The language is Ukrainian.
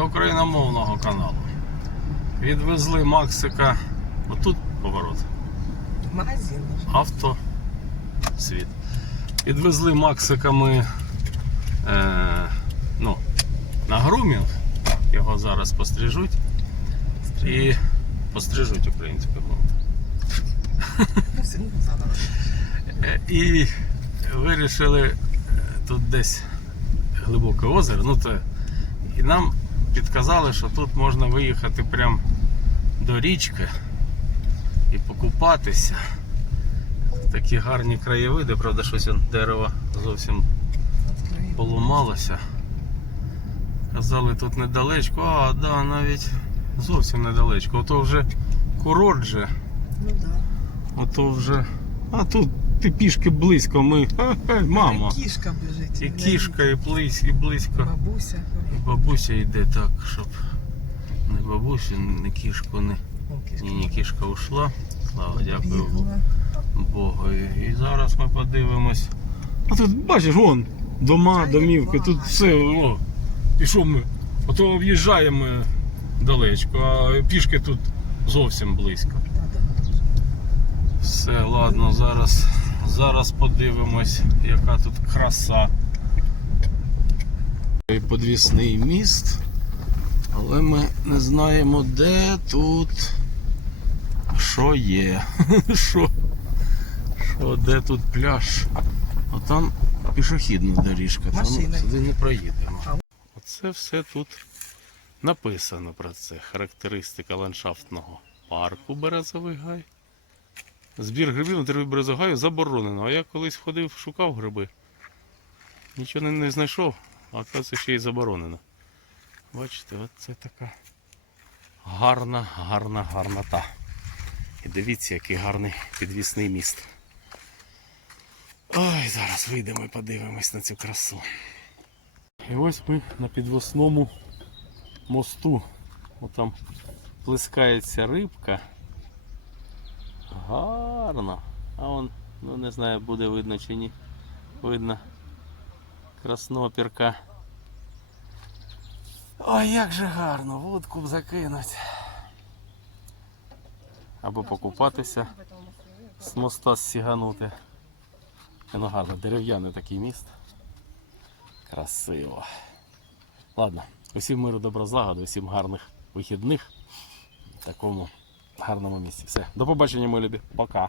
для україномовного каналу. Відвезли Максика. Отут поворот. Магазин. Авто. Світ. Відвезли Максика ми е, ну, на грумінг. Його зараз пострижуть. І пострижуть українською мовою. Ну. Е, І вирішили е, тут десь глибоке озеро. Ну, то, і нам підказали, що тут можна виїхати прямо до річки і покупатися. Такі гарні краєвиди, правда, щось дерево зовсім Відкрию. поламалося. Казали тут недалечко, а да, навіть зовсім недалечко. Ото вже курорт же. Ну да. Ото вже. А тут ти пішки близько, ми. Ха-ха, Мама. І кішка біжить. І кішка, і близько, і близько. Бабуся. Бабуся йде так, щоб не бабусю, не кішку, не. Ні, ні, кішка ушла. Слава, дякую Богу. І зараз ми подивимось. А тут бачиш, вон, дома, домівки, тут все. О, і що ми? Ото об'їжджаємо далечко, а пішки тут зовсім близько. Все, ладно, зараз, зараз подивимось, яка тут краса. Подвісний міст, але ми не знаємо, де тут що є. Що, що, де тут пляж. А там пішохідна доріжка, там сюди не проїдемо. Оце все тут написано про це. Характеристика ландшафтного парку Березовий гай. Збір грибів на території Березогаю заборонено. А я колись ходив, шукав гриби. Нічого не, не знайшов, а ще й заборонено. Бачите, от це така гарна, гарна, гарнота. І дивіться, який гарний підвісний міст. Ой, зараз вийдемо і подивимось на цю красу. І ось ми на підвісному мосту. Отам плескається рибка. Гарно. А он, ну не знаю, буде видно чи ні. Видно. Краснопірка. Ой, як же гарно, вудку б закинуть. Або покупатися з моста сіганути. Ну гарно, дерев'яний такий міст. Красиво. Ладно, усім миру добра злагоди, усім гарних вихідних в такому гарному місці. Все, до побачення, мої любі. Пока.